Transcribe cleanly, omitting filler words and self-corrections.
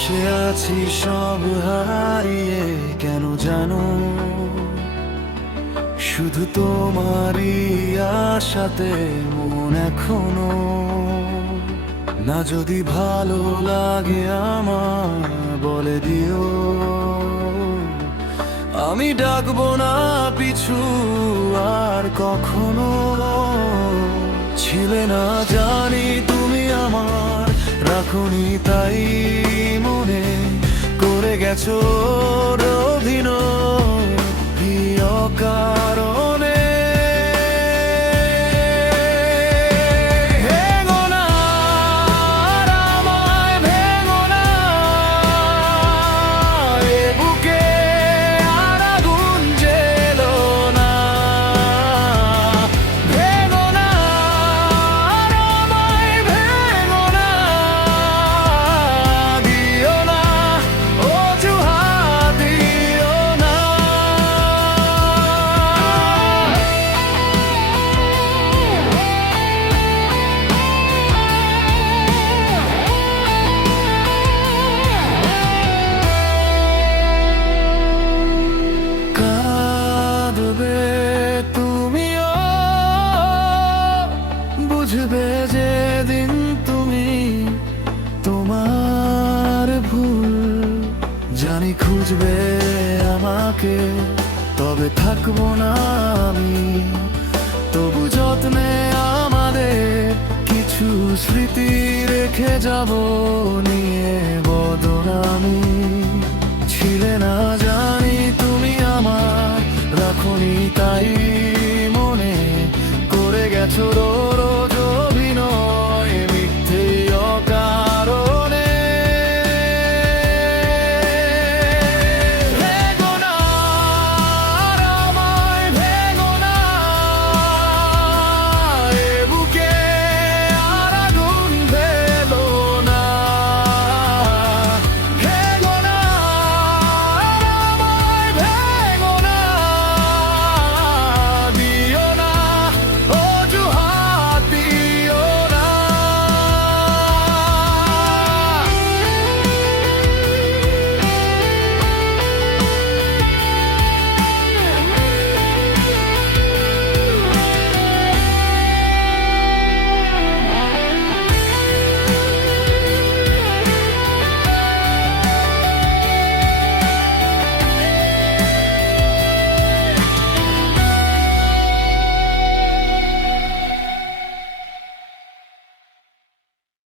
বসে আছি সব হারিয়ে, কেন জানো? শুধু তোমারই আশাতে মন এখনো। না যদি ভালো লাগে আমার বলে দিও, আমি ডাকবো না পিছু আর কখনো। ছিলে না জানি তুমি আমার, রাখোনি তাই মনে করে গেছো অভিনয় প্রিয় কারণে। ভেঙো না আর আমায় ভেঙো না, এ বুকে আর আগুন জ্বেলো না। ভেঙো না আর আমায় ভেঙো না, দিও না অজুহাত দিও না। কাঁদবে তুমিও, বুঝবে যেদিন তুমি তোমার ভুল। জানি খুঁজবে আমাকে, তবে থাকবো না আমি। তবু যত্নে আমাদের কিছু স্মৃতি রেখে যাব নিয়ে বদনামি। ছিলে না জানি তুমি আমার, রাখোনি তাই মনে করে গেছো